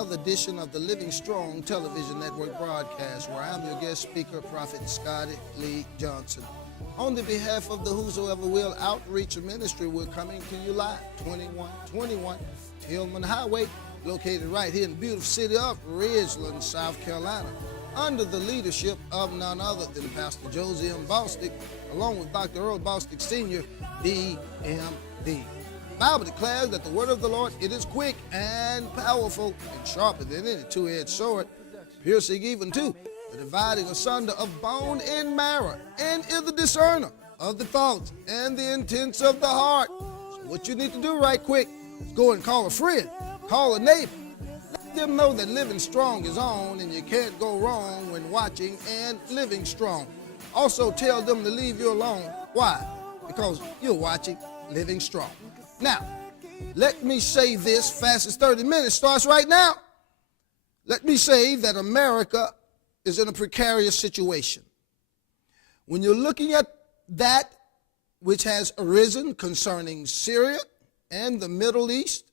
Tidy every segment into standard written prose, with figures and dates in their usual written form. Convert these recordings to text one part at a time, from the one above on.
Another edition of the Living Strong Television Network broadcast, where I'm your guest speaker, Prophet Scotty Lee Johnson. On the behalf of the Whosoever Will Outreach Ministry, we're coming to you live, 2121 Tillman Highway, located right here in the beautiful city of Ridgeland, South Carolina, under the leadership of none other than Pastor Josie M. Bostic, along with Dr. Earl Bostic Sr., D.M.D. The Bible declares that the word of the Lord, it is quick and powerful and sharper than any two-edged sword, piercing even to the dividing asunder of bone and marrow, and is the discerner of the thoughts and the intents of the heart. So what you need to do right quick is go and call a friend, call a neighbor. Let them know that Living Strong is on and you can't go wrong when watching and living strong. Also tell them to leave you alone. Why? Because you're watching Living Strong. Now, let me say this, fastest 30 minutes starts right now. Let me say that America is in a precarious situation. When you're looking at that which has arisen concerning Syria and the Middle East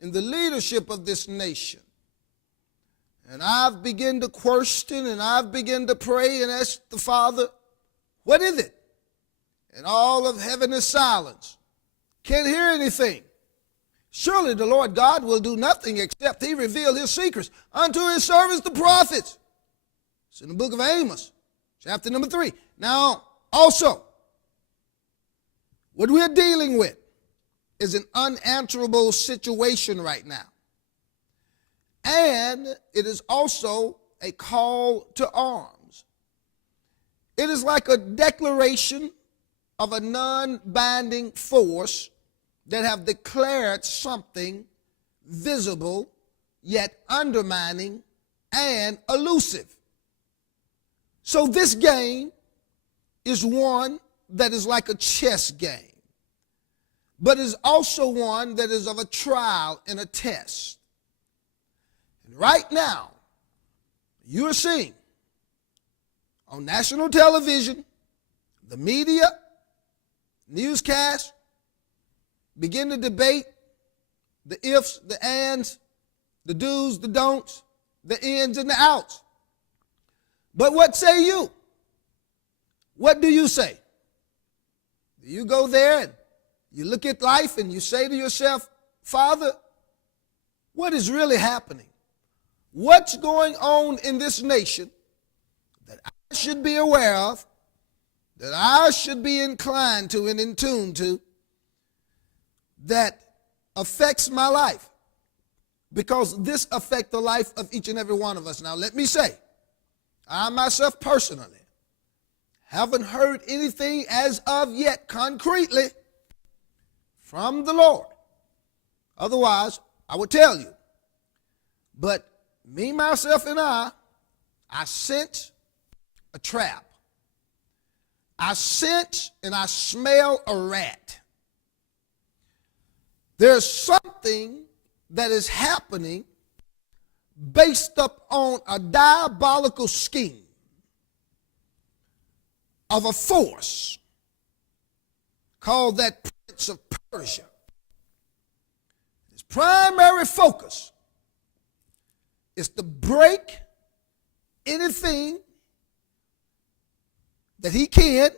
and the leadership of this nation, and I've begun to question and I've begun to pray and ask the Father, what is it? And all of heaven is silence. Can't hear anything. Surely the Lord God will do nothing except he reveal his secrets unto his servants, the prophets. It's in the book of Amos, chapter number 3. Now, also, what we're dealing with is an unanswerable situation right now. And it is also a call to arms. It is like a declaration of a non-binding force that have declared something visible, yet undermining and elusive. So this game is one that is like a chess game, but is also one that is of a trial and a test. And right now, you are seeing on national television, the media, newscast, begin to debate the ifs, the ands, the do's, the don'ts, the ins and the outs. But what say you? What do you say? Do you go there and you look at life and you say to yourself, Father, what is really happening? What's going on in this nation that I should be aware of, that I should be inclined to and in tune to, that affects my life? Because this affects the life of each and every one of us. Now let me say, I myself personally haven't heard anything as of yet concretely from the Lord. Otherwise, I would tell you. But me, myself, and I sense a trap. I sense and I smell a rat. There's something that is happening based upon a diabolical scheme of a force called that Prince of Persia. His primary focus is to break anything that he can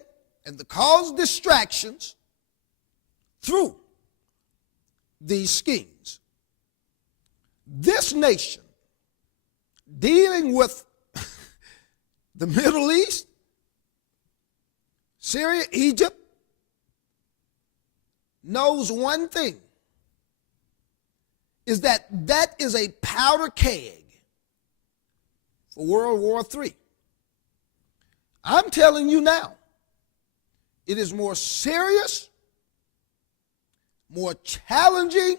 and to cause distractions through these schemes. This nation, dealing with the Middle East, Syria, Egypt, knows one thing, is that is a powder keg for World War III. I'm telling you now, it is more serious, more challenging,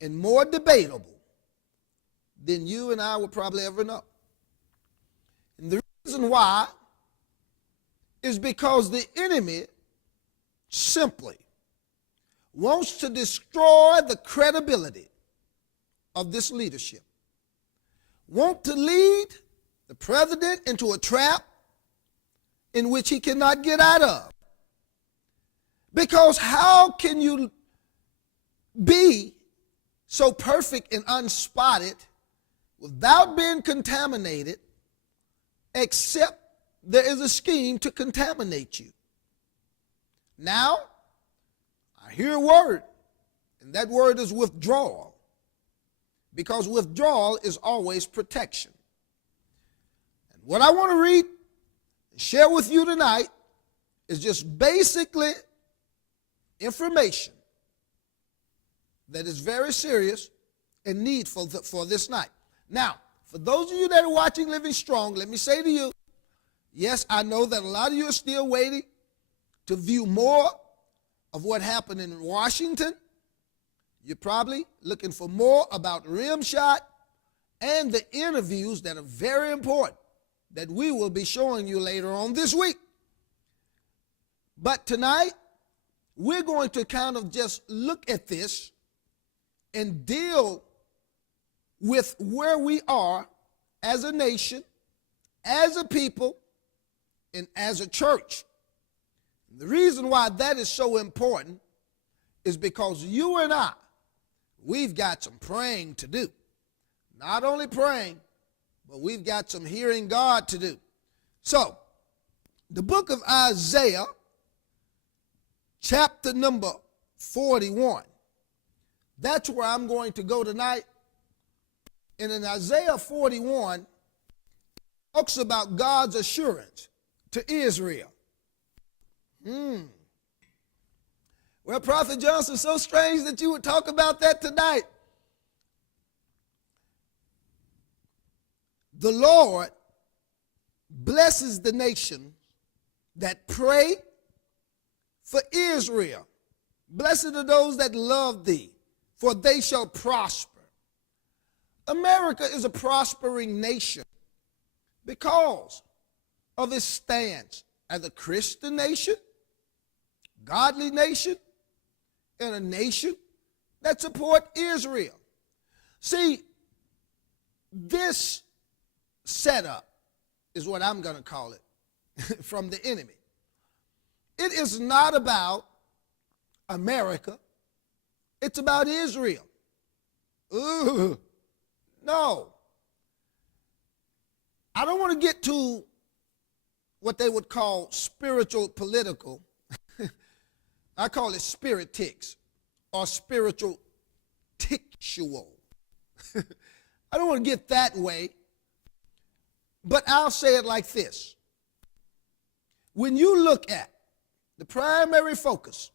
and more debatable than you and I will probably ever know. And the reason why is because the enemy simply wants to destroy the credibility of this leadership, want to lead the president into a trap in which he cannot get out of. Because how can you be so perfect and unspotted, without being contaminated, except there is a scheme to contaminate you. Now, I hear a word, and that word is withdrawal, because withdrawal is always protection. And what I want to read and share with you tonight is just basically information that is very serious and needful for this night. Now, for those of you that are watching Living Strong, let me say to you, yes, I know that a lot of you are still waiting to view more of what happened in Washington. You're probably looking for more about Rimshot and the interviews that are very important that we will be showing you later on this week. But tonight, we're going to kind of just look at this and deal with where we are as a nation, as a people, and as a church. The reason why that is so important is because you and I, we've got some praying to do. Not only praying, but we've got some hearing God to do. So, the book of Isaiah, chapter number 41. That's where I'm going to go tonight. And in Isaiah 41, it talks about God's assurance to Israel. Well, Prophet Johnson, so strange that you would talk about that tonight. The Lord blesses the nation that pray for Israel. Blessed are those that love thee, for they shall prosper. America is a prospering nation because of its stance as a Christian nation, godly nation, and a nation that support Israel. See, this setup is what I'm going to call it from the enemy. It is not about America. It's about Israel. Ooh, no. I don't want to get to what they would call spiritual political. I call it spirit ticks or spiritual tictual. I don't want to get that way, but I'll say it like this. When you look at the primary focus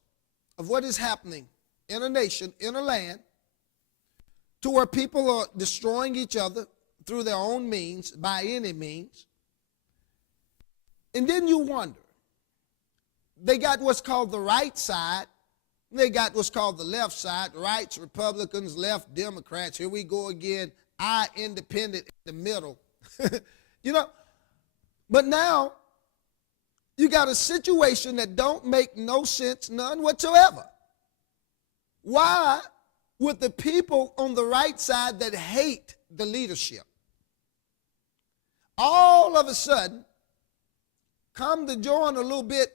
of what is happening in a nation, in a land, to where people are destroying each other through their own means, by any means, and then you wonder, they got what's called the right side, they got what's called the left side, rights, Republicans, left, Democrats, here we go again, I, independent, in the middle. But now, you got a situation that don't make no sense, none whatsoever. Why would the people on the right side that hate the leadership all of a sudden come to join a little bit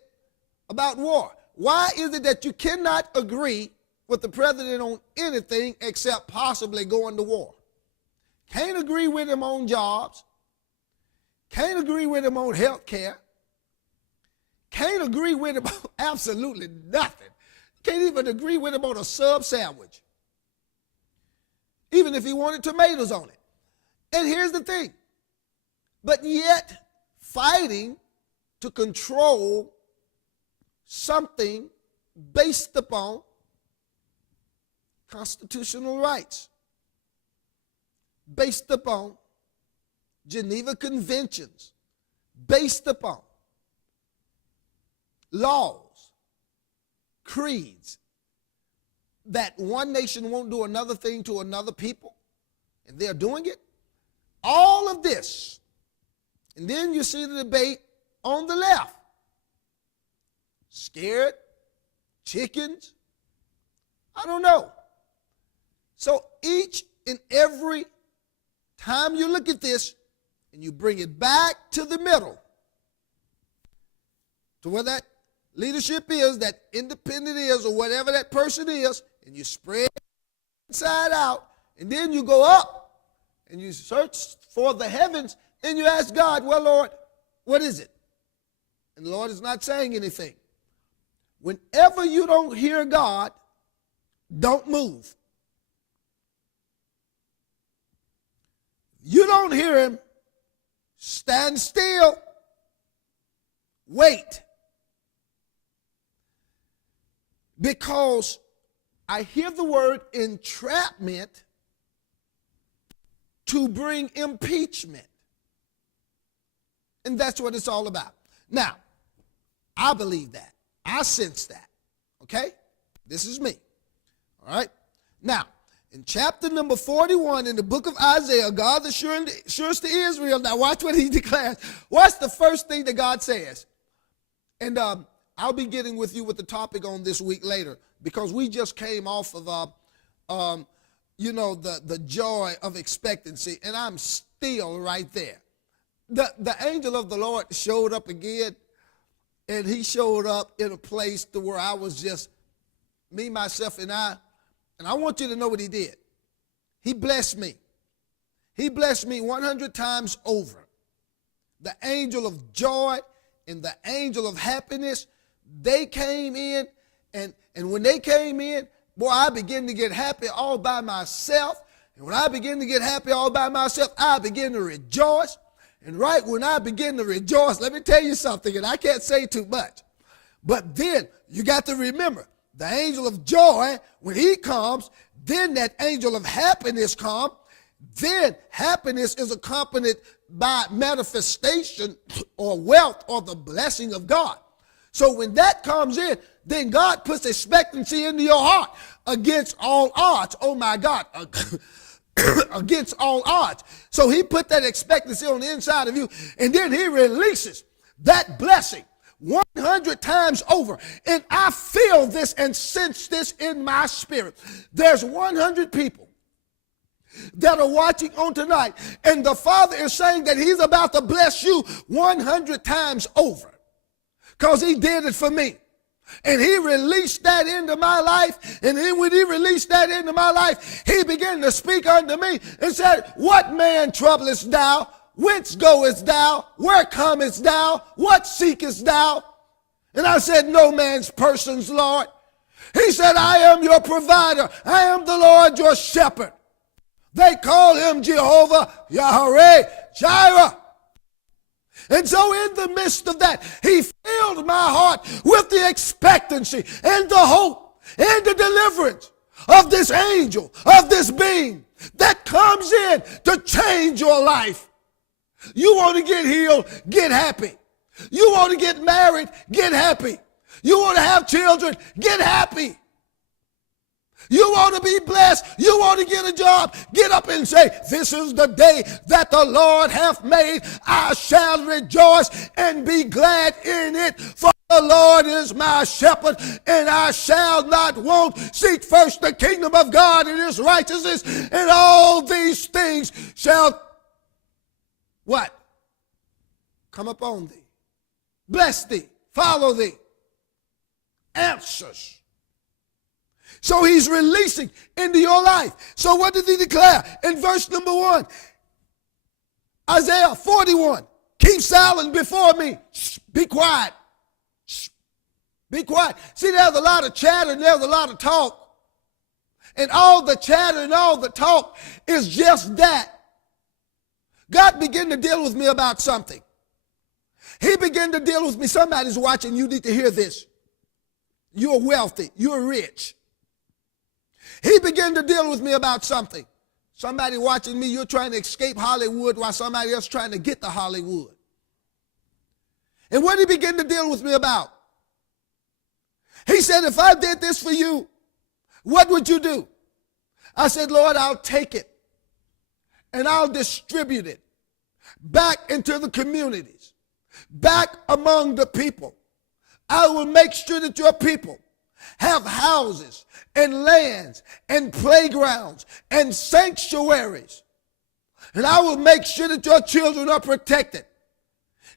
about war? Why is it that you cannot agree with the president on anything except possibly going to war? Can't agree with him on jobs. Can't agree with him on health care. Can't agree with him on absolutely nothing. Can't even agree with him on a sub sandwich, even if he wanted tomatoes on it. And here's the thing. But yet, fighting to control something based upon constitutional rights, based upon Geneva Conventions, based upon laws, creeds, that one nation won't do another thing to another people, and they're doing it. All of this. And then you see the debate on the left. Scared? Chickens? I don't know. So each and every time you look at this and you bring it back to the middle, to where that leadership is, that independent is, or whatever that person is, and you spread inside out, and then you go up and you search for the heavens and you ask God, well, Lord, what is it? And the Lord is not saying anything. Whenever you don't hear God, don't move. You don't hear him, stand still, wait. Because I hear the word entrapment to bring impeachment. And that's what it's all about. Now, I believe that. I sense that. Okay? This is me. All right? Now, in chapter number 41 in the book of Isaiah, God assures to Israel. Now, watch what he declares. What's the first thing that God says? And I'll be getting with you with the topic on this week later, because we just came off of, the joy of expectancy, and I'm still right there. The angel of the Lord showed up again, and he showed up in a place to where I was just me, myself, and I. And I want you to know what he did. He blessed me. He blessed me 100 times over. The angel of joy and the angel of happiness, they came in, and when they came in, boy, I began to get happy all by myself. And when I begin to get happy all by myself, I begin to rejoice. And right when I begin to rejoice, let me tell you something, and I can't say too much. But then you got to remember, the angel of joy, when he comes, then that angel of happiness comes. Then happiness is accompanied by manifestation or wealth or the blessing of God. So when that comes in, then God puts expectancy into your heart against all odds. Oh my God, against all odds. So he put that expectancy on the inside of you, and then he releases that blessing 100 times over. And I feel this and sense this in my spirit. There's 100 people that are watching on tonight, and the Father is saying that he's about to bless you 100 times over, because he did it for me. And he released that into my life. And then when he released that into my life, he began to speak unto me and said, what man troublest thou? Whence goest thou? Where comest thou? What seekest thou? And I said, no man's persons, Lord. He said, I am your provider. I am the Lord your shepherd. They call him Jehovah Yahweh Jireh. And so in the midst of that, he filled my heart with the expectancy and the hope and the deliverance of this angel, of this being that comes in to change your life. You want to get healed, get happy. You want to get married, get happy. You want to have children, get happy. You want to be blessed, you want to get a job, get up and say, this is the day that the Lord hath made. I shall rejoice and be glad in it, for the Lord is my shepherd, and I shall not want. Seek first the kingdom of God and his righteousness, and all these things shall what? Come upon thee. Bless thee. Follow thee. Answers. So he's releasing into your life. So what did he declare? In verse number 1, Isaiah 41, keep silent before me. Shh, be quiet. Shh, be quiet. See, there's a lot of chatter and there's a lot of talk. And all the chatter and all the talk is just that. God began to deal with me about something. He began to deal with me. Somebody's watching. You need to hear this. You're wealthy. You're rich. He began to deal with me about something. Somebody watching me, you're trying to escape Hollywood while somebody else trying to get to Hollywood. And what did he begin to deal with me about? He said, if I did this for you, what would you do? I said, Lord, I'll take it and I'll distribute it back into the communities, back among the people. I will make sure that your people have houses and lands and playgrounds and sanctuaries. And I will make sure that your children are protected.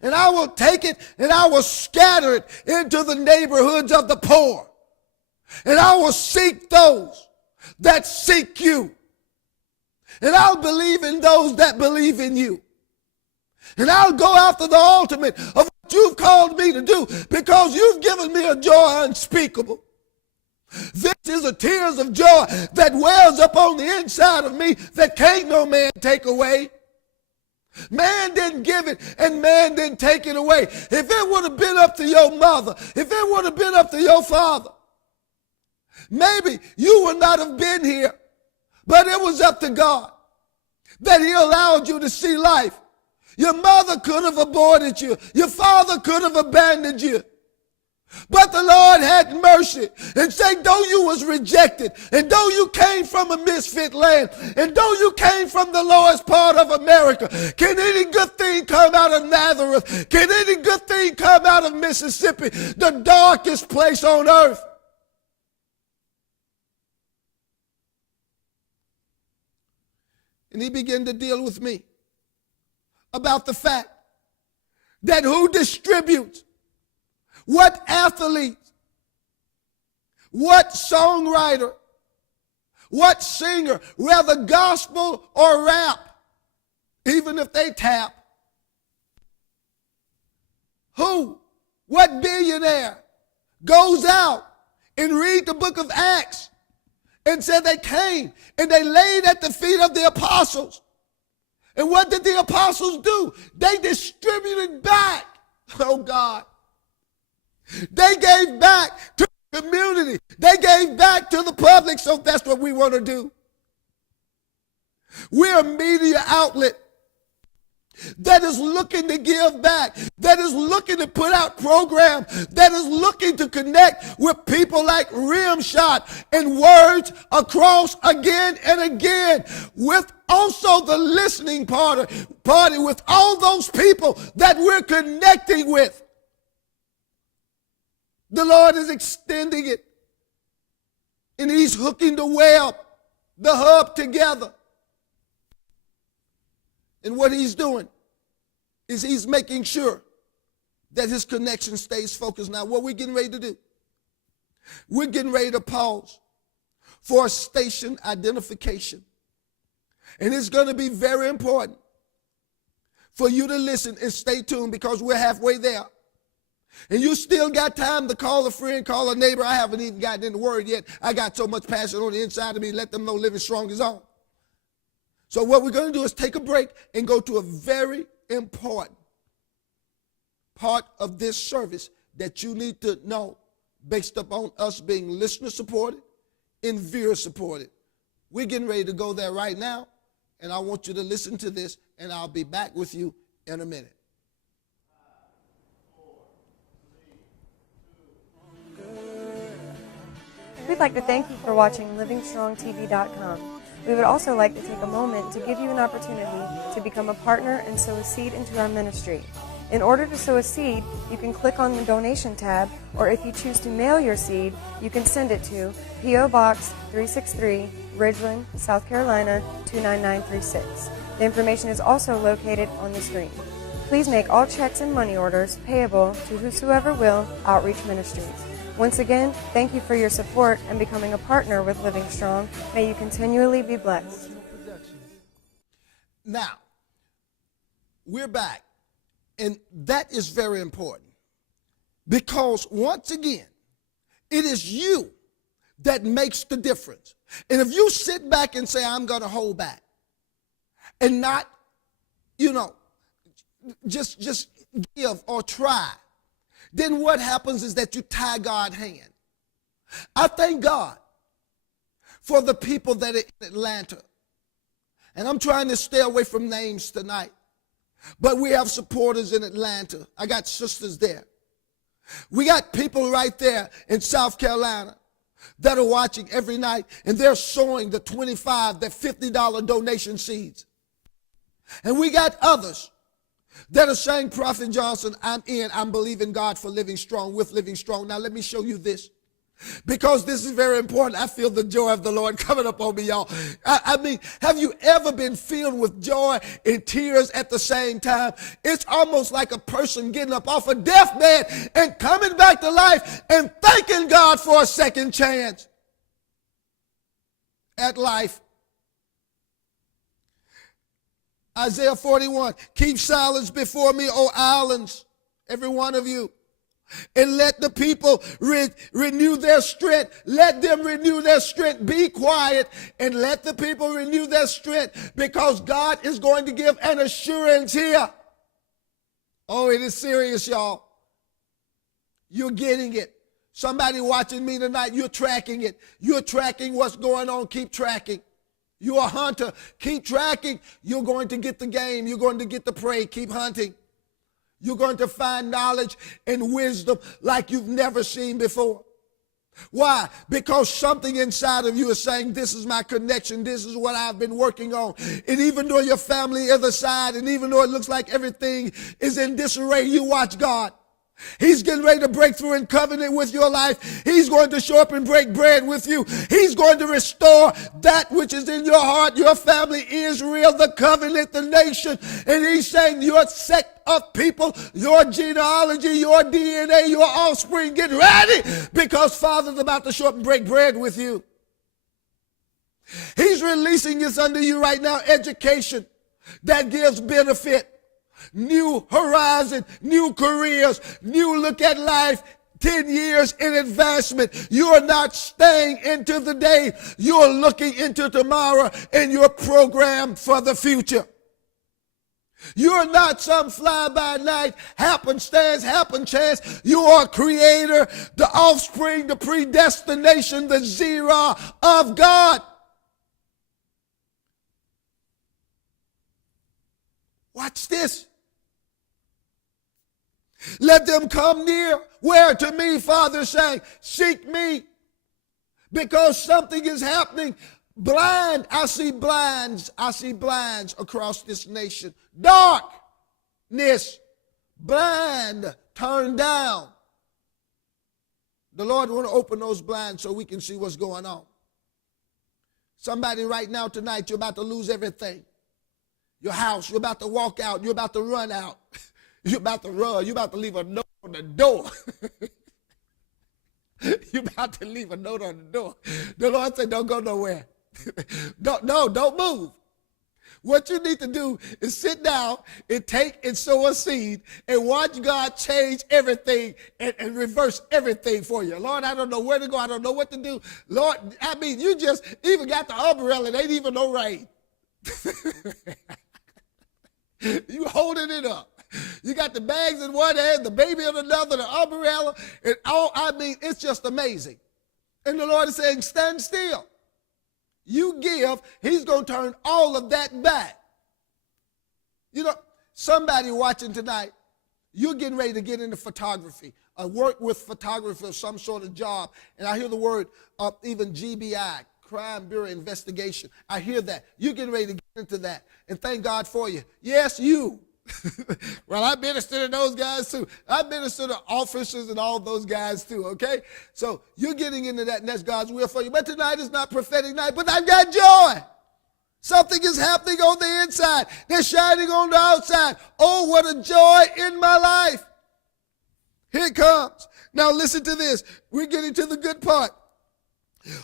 And I will take it and I will scatter it into the neighborhoods of the poor. And I will seek those that seek you. And I'll believe in those that believe in you. And I'll go after the ultimate of what you've called me to do, because you've given me a joy unspeakable. This is a tears of joy that wells up on the inside of me that can't no man take away. Man didn't give it and man didn't take it away. If it would have been up to your mother, if it would have been up to your father, maybe you would not have been here. But it was up to God that he allowed you to see life. Your mother could have aborted you. Your father could have abandoned you. But the Lord had mercy and said, though you was rejected, and though you came from a misfit land, and though you came from the lowest part of America, can any good thing come out of Nazareth? Can any good thing come out of Mississippi, the darkest place on earth? And he began to deal with me about the fact that who distributes, what athlete, what songwriter, what singer, whether gospel or rap, even if they tap, who, what billionaire goes out and read the book of Acts and said they came and they laid at the feet of the apostles. And what did the apostles do? They distributed back. Oh God. They gave back to the community. They gave back to the public. So that's what we want to do. We're a media outlet that is looking to give back, that is looking to put out programs, that is looking to connect with people like Rimshot and Words Across again and again, with also the listening party with all those people that we're connecting with. The Lord is extending it, and he's hooking the web, the hub together. And what he's doing is he's making sure that his connection stays focused. Now, what we're getting ready to do, we're getting ready to pause for a station identification. And it's going to be very important for you to listen and stay tuned, because we're halfway there. And you still got time to call a friend, call a neighbor. I haven't even gotten in the word yet. I got so much passion on the inside of me. Let them know Living Strong is on. So what we're going to do is take a break and go to a very important part of this service that you need to know, based upon us being listener supported and viewer supported. We're getting ready to go there right now, and I want you to listen to this, and I'll be back with you in a minute. We'd like to thank you for watching LivingStrongTV.com. We would also like to take a moment to give you an opportunity to become a partner and sow a seed into our ministry. In order to sow a seed, you can click on the donation tab, or if you choose to mail your seed, you can send it to P.O. Box 363, Ridgeland, South Carolina 29936. The information is also located on the screen. Please make all checks and money orders payable to Whosoever Will Outreach Ministries. Once again, thank you for your support and becoming a partner with Living Strong. May you continually be blessed. Now, we're back, and that is very important, because once again, it is you that makes the difference. And if you sit back and say, I'm going to hold back and not, just give or try, then what happens is that you tie God's hand. I thank God for the people that are in Atlanta. And I'm trying to stay away from names tonight. But we have supporters in Atlanta. I got sisters there. We got people right there in South Carolina that are watching every night, and they're sowing the $25, the $50 donation seeds. And we got others that are saying, Prophet Johnson, I'm believing God for Living Strong, with Living Strong. Now let me show you this, because this is very important. I feel the joy of the Lord coming up on me, y'all. I mean, have you ever been filled with joy and tears at the same time? It's almost like a person getting up off a deathbed and coming back to life and thanking God for a second chance. at life. Isaiah 41, keep silence before me, O islands, every one of you, and let the people renew their strength. Let them renew their strength. Be quiet and let the people renew their strength, because God is going to give an assurance here. Oh, it is serious, y'all. You're getting it. Somebody watching me tonight, you're tracking it. You're tracking what's going on. Keep tracking. You're a hunter. Keep tracking. You're going to get the game. You're going to get the prey. Keep hunting. You're going to find knowledge and wisdom like you've never seen before. Why? Because something inside of you is saying, this is my connection. This is what I've been working on. And even though your family is aside, and even though it looks like everything is in disarray, you watch God. He's getting ready to break through in covenant with your life. He's going to show up and break bread with you. He's going to restore that which is in your heart, your family, Israel, the covenant, the nation. And he's saying your sect of people, your genealogy, your DNA, your offspring, get ready, because Father's about to show up and break bread with you. He's releasing this unto you right now, education that gives benefit. New horizon, new careers, new look at life, 10 years in advancement. You're not staying into the day. You're looking into tomorrow, and you're programmed for the future. You're not some fly-by-night, happenstance, happen chance. You are a creator, the offspring, the predestination, the zera of God. Watch this. Let them come near. Where? To me, Father saying, seek me, because something is happening. Blind, I see blinds across this nation. Darkness, blind, turned down. The Lord want to open those blinds so we can see what's going on. Somebody right now tonight, you're about to lose everything. Your house, you're about to walk out, you're about to run out. You're about to run. You're about to leave a note on the door. You're about to leave a note on the door. The Lord said, don't go nowhere. Don't move. What you need to do is sit down and take and sow a seed and watch God change everything and reverse everything for you. Lord, I don't know where to go. I don't know what to do. Lord, I mean, you just even got the umbrella. It ain't even no rain. You holding it up. You got the bags in one hand, the baby in another, the umbrella, and all. I mean, it's just amazing. And the Lord is saying, stand still. You give, he's going to turn all of that back. You know, somebody watching tonight, you're getting ready to get into photography, work with photography of some sort of job. And I hear the word even GBI, Crime Bureau Investigation. I hear that. You're getting ready to get into that. And thank God for you. Yes, you. Well, I minister to those guys too. I minister to officers and all those guys too, okay? So you're getting into that, and that's God's will for you. But tonight is not prophetic night, but I've got joy. Something is happening on the inside. They're shining on the outside. Oh, what a joy in my life. Here it comes. Now listen to this. We're getting to the good part.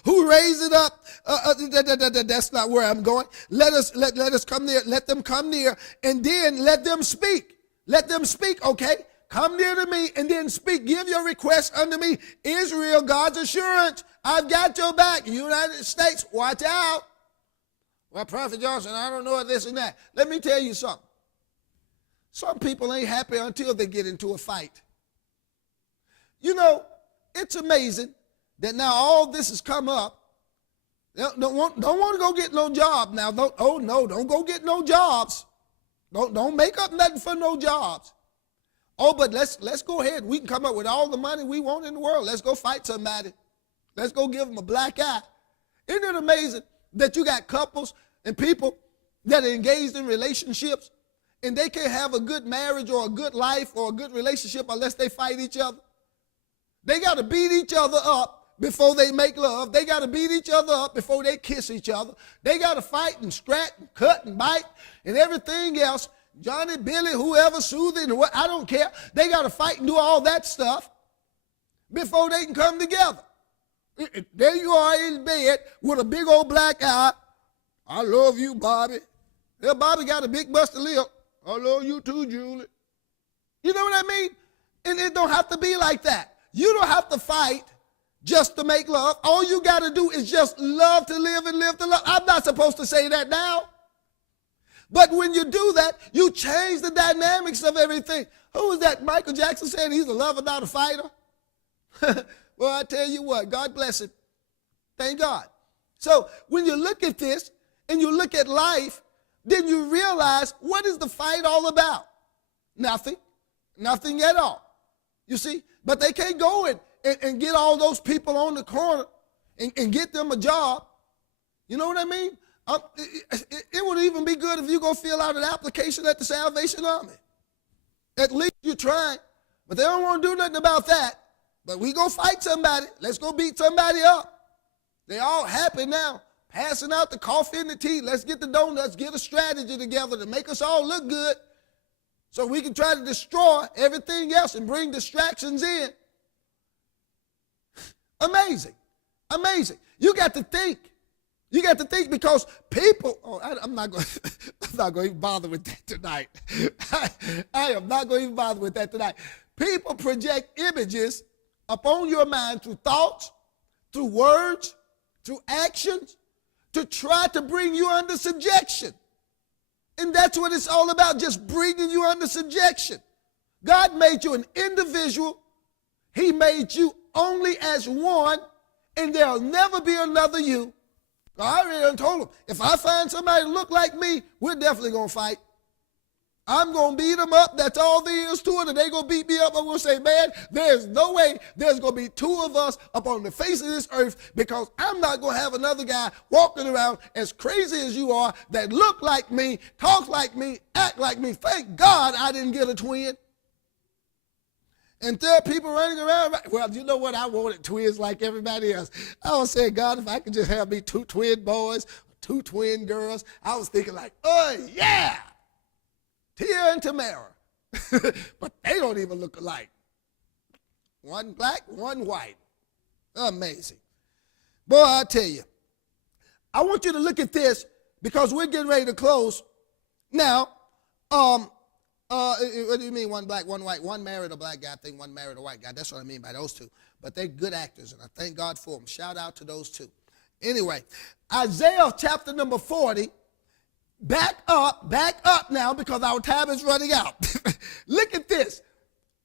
Who raised it up? That's not where I'm going. Let us come near. Let them come near, and then let them speak. Let them speak, okay? Come near to me, and then speak. Give your request unto me. Israel, God's assurance. I've got your back. United States, watch out. Well, Prophet Johnson, I don't know this and that. Let me tell you something. Some people ain't happy until they get into a fight. You know, it's amazing that now all this has come up. Don't want to go get no job now. Don't go get no jobs. Don't make up nothing for no jobs. Oh, but let's go ahead. We can come up with all the money we want in the world. Let's go fight somebody. Let's go give them a black eye. Isn't it amazing that you got couples and people that are engaged in relationships, and they can't have a good marriage or a good life or a good relationship unless they fight each other? They got to beat each other up before they make love. They got to beat each other up before they kiss each other. They got to fight and scratch and cut and bite and everything else. Johnny, Billy, whoever, Susan, I don't care. They got to fight and do all that stuff before they can come together. There you are in bed with a big old black eye. I love you, Bobby. Yeah, Bobby got a big busted lip. I love you too, Julie. You know what I mean? And it don't have to be like that. You don't have to fight just to make love. All you got to do is just love to live and live to love. I'm not supposed to say that now. But when you do that, you change the dynamics of everything. Who was that? Michael Jackson said he's a lover, not a fighter. Well, I tell you what, God bless him. Thank God. So when you look at this and you look at life, then you realize, what is the fight all about? Nothing. Nothing at all. You see? But they can't go and get all those people on the corner and get them a job. You know what I mean? It would even be good if you go fill out an application at the Salvation Army. At least you're trying. But they don't want to do nothing about that. But we go fight somebody. Let's go beat somebody up. They all happy now. Passing out the coffee and the tea. Let's get the donuts. Get a strategy together to make us all look good so we can try to destroy everything else and bring distractions in. Amazing. Amazing. You got to think. You got to think because people, I'm not going to even bother with that tonight. I am not going to even bother with that tonight. People project images upon your mind through thoughts, through words, through actions, to try to bring you under subjection. And that's what it's all about, just bringing you under subjection. God made you an individual. He made you only as one, and there'll never be another you. I already told him, if I find somebody to look like me, we're definitely going to fight. I'm going to beat them up. That's all there is to it. And they're going to beat me up. I'm going to say, man, there's no way there's going to be two of us up on the face of this earth because I'm not going to have another guy walking around as crazy as you are that look like me, talk like me, act like me. Thank God I didn't get a twin. And there are people running around. Well, you know what? I wanted twins like everybody else. I was saying, God, if I could just have me two twin boys, two twin girls, I was thinking like, oh, yeah, Tia and Tamara. But they don't even look alike. One black, one white. Amazing. Boy, I tell you, I want you to look at this because we're getting ready to close. Now, what do you mean one black, one white? One married a black guy, I think one married a white guy. That's what I mean by those two. But they're good actors, and I thank God for them. Shout out to those two. Anyway, Isaiah chapter number 40. Back up now because our time is running out. Look at this.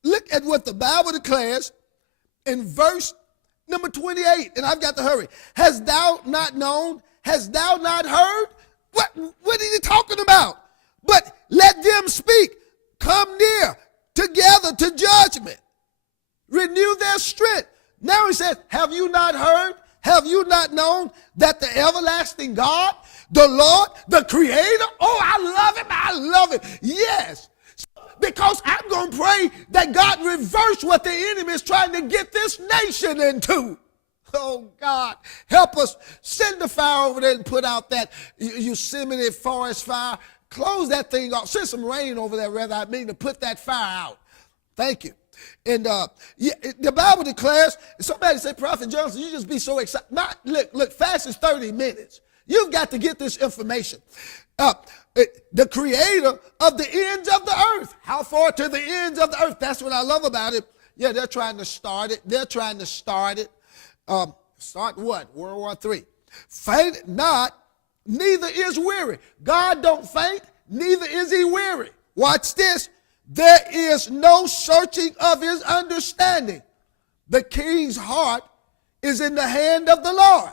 Look at what the Bible declares in verse number 28, and I've got to hurry. Hast thou not known? Hast thou not heard? What are you talking about? But let them speak. Come near together to judgment. Renew their strength. Now he says, have you not heard? Have you not known that the everlasting God, the Lord, the Creator, oh, I love him. Yes, because I'm going to pray that God reverse what the enemy is trying to get this nation into. Oh, God, help us. Send the fire over there and put out that Yosemite forest fire. Close that thing off. Send some rain over there, rather, I mean, to put that fire out. Thank you. And the Bible declares, somebody say, Prophet Johnson, you just be so excited. Look, fast is 30 minutes. You've got to get this information. The creator of the ends of the earth. How far to the ends of the earth? That's what I love about it. Yeah, they're trying to start it. Start what? World War III. Faint not, neither is weary. God don't faint, neither is he weary. Watch this. There is no searching of his understanding. The king's heart is in the hand of the Lord.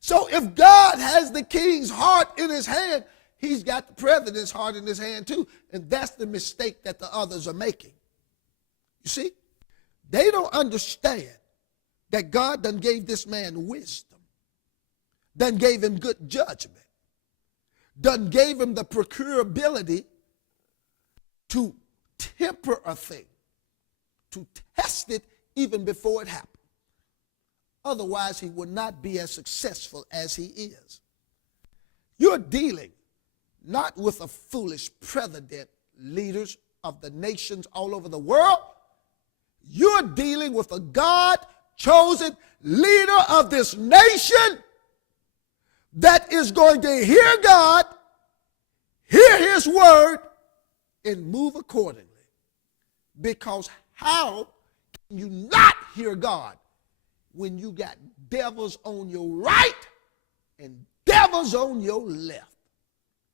So if God has the king's heart in his hand, he's got the president's heart in his hand too. And that's the mistake that the others are making. You see, they don't understand that God done gave this man wisdom, done gave him good judgment, done gave him the procurability to temper a thing, to test it even before it happened. Otherwise, he would not be as successful as he is. You're dealing not with a foolish president, leaders of the nations all over the world. You're dealing with a God chosen leader of this nation that is going to hear God, hear his word, and move accordingly. Because how can you not hear God when you got devils on your right and devils on your left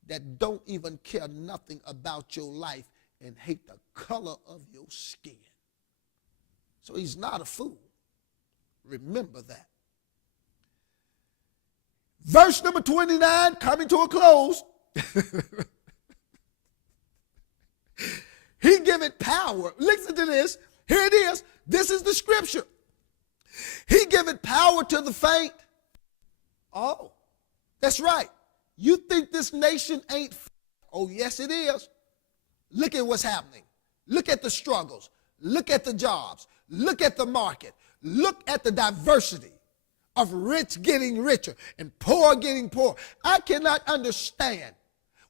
that don't even care nothing about your life and hate the color of your skin? So he's not a fool. Remember that. Verse number 29, coming to a close. He giveth power. Listen to this. Here it is. This is the scripture. He giveth power to the faint. Oh, that's right. You think this nation ain't? Oh, yes, it is. Look at what's happening. Look at the struggles. Look at the jobs. Look at the market. Look at the diversity of rich getting richer and poor getting poor. I cannot understand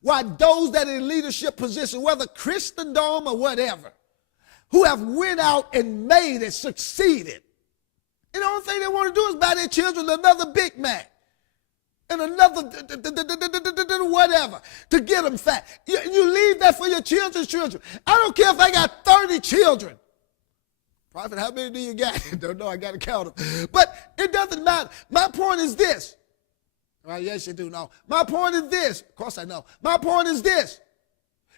why those that are in leadership position, whether Christendom or whatever, who have went out and made it, succeeded, and the only thing they want to do is buy their children another Big Mac and another whatever to get them fat. You leave that for your children's children. I don't care if I got 30 children. Prophet, how many do you got? Don't know, I got to count them. But it doesn't matter. My point is this. Well, yes, you do know. My point is this. Of course I know. My point is this.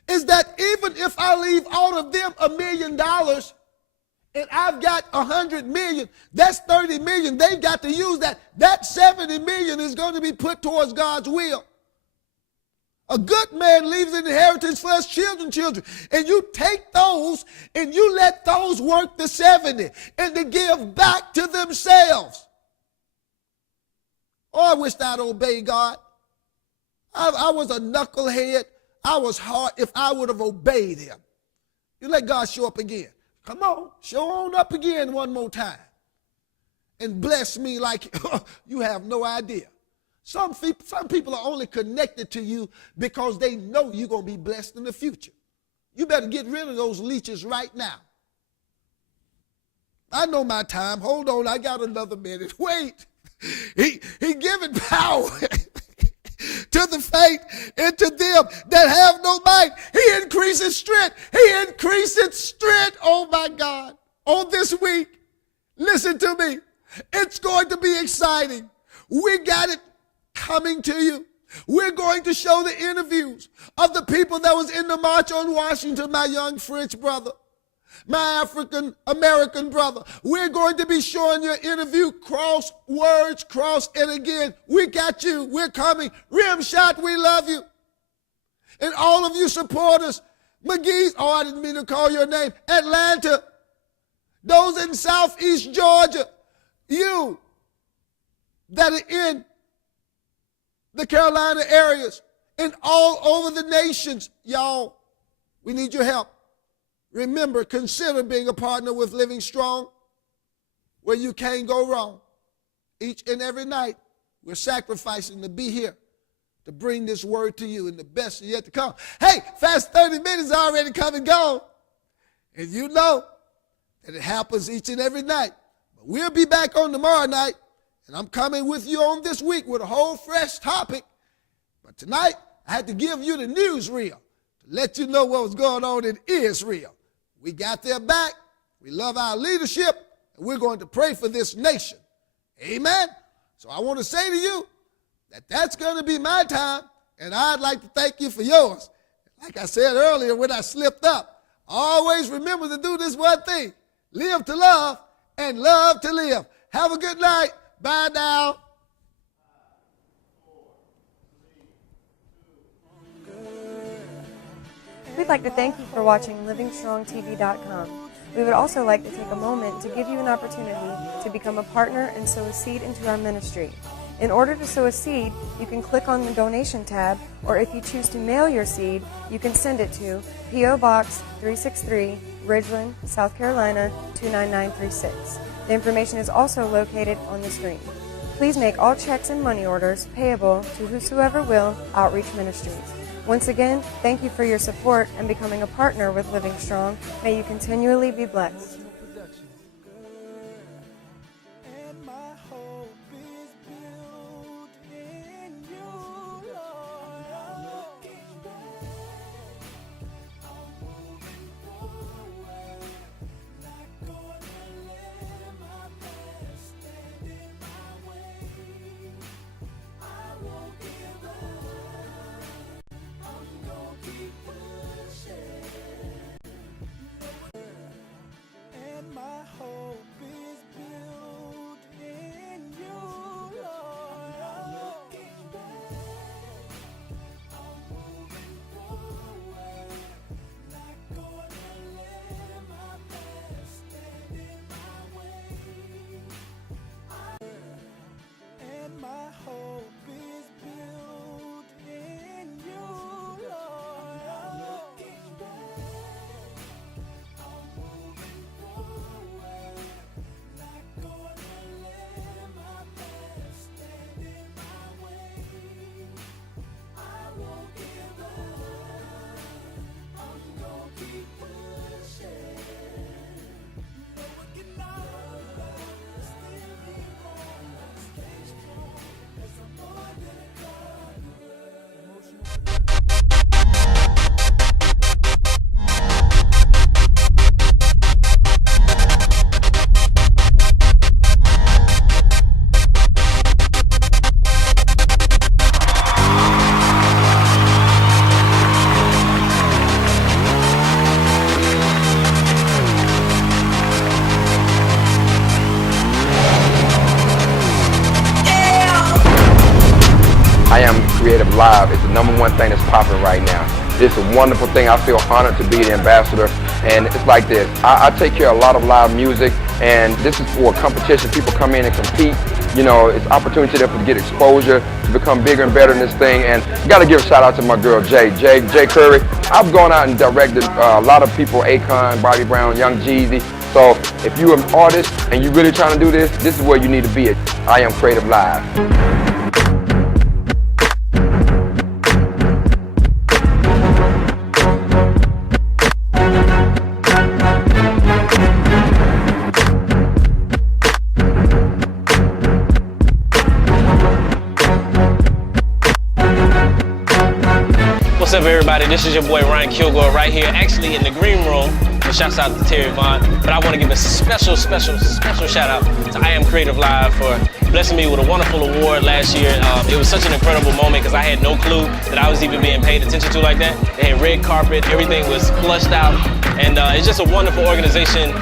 Is that even if I leave all of them $1 million and I've got 100 million, that's 30 million. They've got to use that. That 70 million is going to be put towards God's will. A good man leaves an inheritance for his children. And you take those and you let those work the 70 and to give back to themselves. Oh, I wish I'd obeyed God. I was a knucklehead. I was hard if I would have obeyed him. You let God show up again. Come on, show on up again one more time. And bless me like you have no idea. Some people are only connected to you because they know you're going to be blessed in the future. You better get rid of those leeches right now. I know my time. Hold on, I got another minute. Wait. He giving power to the faint and to them that have no might. He increases strength. He increases strength. Oh my God. On this week, listen to me. It's going to be exciting. We got it coming to you. We're going to show the interviews of the people that was in the March on Washington, my young French brother, my African American brother. We're going to be showing your interview, cross words, cross, and again, we got you. We're coming. Rimshot, we love you. And all of you supporters, McGee's, oh, I didn't mean to call your name, Atlanta, those in Southeast Georgia, you that are in the Carolina areas and all over the nations, y'all, we need your help. Remember, consider being a partner with Living Strong, where you can't go wrong. Each and every night, we're sacrificing to be here to bring this word to you, and the best is yet to come. Hey, fast 30 minutes already come and gone. And you know that it happens each and every night. But we'll be back on tomorrow night, and I'm coming with you on this week with a whole fresh topic. But tonight, I had to give you the newsreel to let you know what was going on in Israel. We got their back. We love our leadership, and we're going to pray for this nation. Amen? So I want to say to you that that's going to be my time, and I'd like to thank you for yours. Like I said earlier when I slipped up, always remember to do this one thing. Live to love and love to live. Have a good night. Bye now. We'd like to thank you for watching LivingStrongTV.com. We would also like to take a moment to give you an opportunity to become a partner and sow a seed into our ministry. In order to sow a seed, you can click on the donation tab, or if you choose to mail your seed, you can send it to P.O. Box 363, Ridgeland, South Carolina 29936. The information is also located on the screen. Please make all checks and money orders payable to Whosoever Will Outreach Ministries. Once again, thank you for your support and becoming a partner with Living Strong. May you continually be blessed. Live is the #1 thing that's popping right now. It's a wonderful thing. I feel honored to be the ambassador. And it's like this. I take care of a lot of live music, and this is for a competition. People come in and compete. You know, it's opportunity there to get exposure, to become bigger and better in this thing. And got to give a shout out to my girl, Jay Curry. I've gone out and directed a lot of people, Akon, Bobby Brown, Young Jeezy. So if you're an artist and you're really trying to do this, this is where you need to be at I Am Creative Live. What's up, everybody? This is your boy Ryan Kilgore right here, actually in the green room. And shouts out to Terry Vaughn. But I want to give a special shout out to I Am Creative Live for blessing me with a wonderful award last year. It was such an incredible moment because I had no clue that I was even being paid attention to like that. They had red carpet, everything was flushed out. And it's just a wonderful organization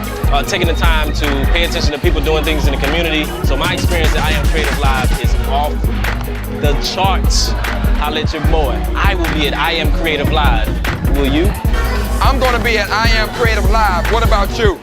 taking the time to pay attention to people doing things in the community. So my experience at I Am Creative Live is off the charts. Holla at your boy. I will be at I Am Creative Live. Will you? I'm going to be at I Am Creative Live. What about you?